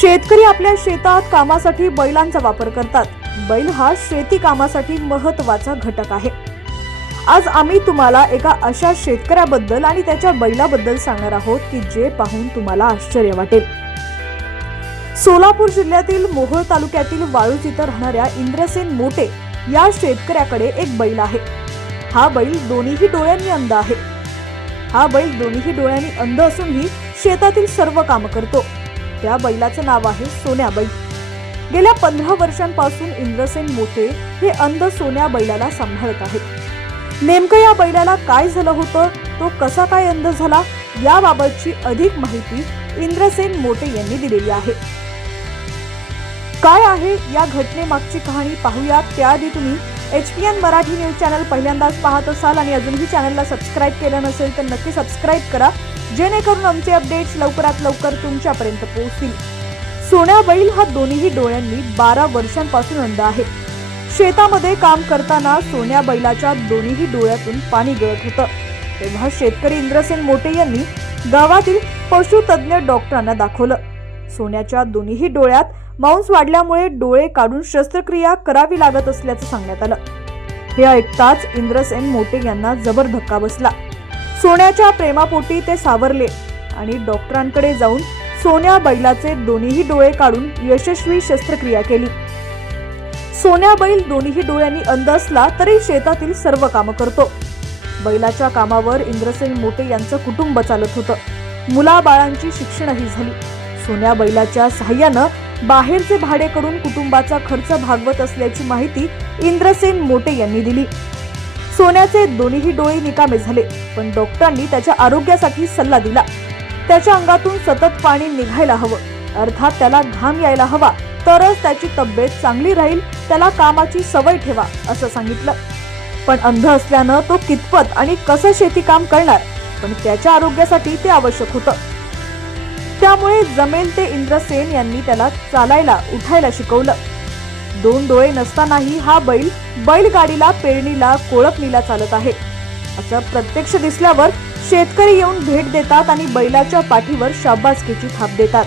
शेतकरी आपल्या शेतात कामासाठी बैलांचा वापर करतात. बैल हा शेती कामासाठी महत्त्वाचा घटक आहे. आज आम्ही तुम्हाला एका अशा शेतकऱ्याबद्दल आणि त्याच्या बैलाबद्दल सांगणार आहोत की जे पाहून तुम्हाला आश्चर्य वाटेल. सोलापूर जिल्ह्यातील मोहोळ तालुक्यातील वाळूज इथं राहणाऱ्या इंद्रसेन मोटे या शेतकऱ्याकडे एक बैल आहे. हा बैल दोन्हीही डोळ्यांनी अंध आहे. हा बैल दोन्हीही डोळ्यांनी अंध असूनही शेतातील सर्व कामं करतो. त्या बैलाचं नाव आहे सोन्या बैल गेल्या पंधरा वर्षांपासून इंद्रसेन मोठे हे अंध सोन्या बैलाला सांभाळत आहेत. नेमकं या बैलाला काय झालं होतं? तो कसा काय अंध झाला? याबाबतची अधिक माहिती इंद्रसेन मोटे यांनी दिलेली आहे. काय आहे या घटनेमागची कहाणी पाहूया त्याआधी तुम्ही H P N Marathi news channel पहिल्यांदाच पाहत असाल आणि अजूनही चॅनलला सबस्क्राईब केलं नसेल तर नक्की सबस्क्राईब करा जेणेकरून आमचे अपडेट्स लवकरात लवकर तुमच्यापर्यंत पोहोचतील. सोन्या बैल हा दोन्हीही डोळ्यांनी बारा वर्षांपासून अंध आहे. शेतामध्ये काम करताना सोन्या बैलाच्या दोन्हीही डोळ्यातून पाणी गळत होतं. तेव्हा शेतकरी इंद्रसेन मोटे यांनी गावातील पशुतज्ञ डॉक्टरांना दाखवलं. सोन्याच्या दोन्हीही डोळ्यात मांस वाढल्यामुळे डोळे काढून शस्त्रक्रिया करावी लागत असल्याचं सांगण्यात आलं. हे ऐकताच इंद्रसेन मोटे यांना जबर धक्का बसला. सोन्याच्या प्रेमापोटी ते सावरले आणि डॉक्टरांकडे जाऊन सोन्या बैलाचे दोन्हीही डोळे काढून यशस्वी शस्त्रक्रिया केली. सोन्या बैल दोन्हीही डोळ्यांनी अंध असला तरी शेतातील सर्व कामं करतो. बैलाच्या कामावर इंद्रसेन मोटे यांचं कुटुंब चालत होतं. मुलाबाळांची शिक्षणही झाली. सोन्या बैलाच्या सहाय्यानं बाहेरचे भाडे करून कुटुंबाचा खर्च भागवत असल्याची माहिती इंद्रसेन मोटे यांनी दिली. सोन्याचे दोन्हीही डोळे निकामे झाले पण डॉक्टरांनी त्याच्या आरोग्यासाठी सल्ला दिला. त्याच्या अंगातून सतत पाणी निघायला हवं. अर्थात त्याला घाम यायला हवा. तरच त्याची तब्येत चांगली राहील त्याला कामाची सवय ठेवा असं सांगितलं. पण अंध असल्यानं तो कितपत आणि कसं शेती काम करणार? पण त्याच्या आरोग्यासाठी ते आवश्यक होतं. त्यामुळे जमेल ते इंद्रसेन यांनी त्याला चालायला उठायला शिकवलं. दोन डोळे नसतानाही हा बैल बैलगाडीला पेरणीला कोळपणीला चालत आहे. असं प्रत्यक्ष दिसल्यावर शेतकरी येऊन भेट देतात आणि बैलाच्या पाठीवर शाबासकीची थाप देतात.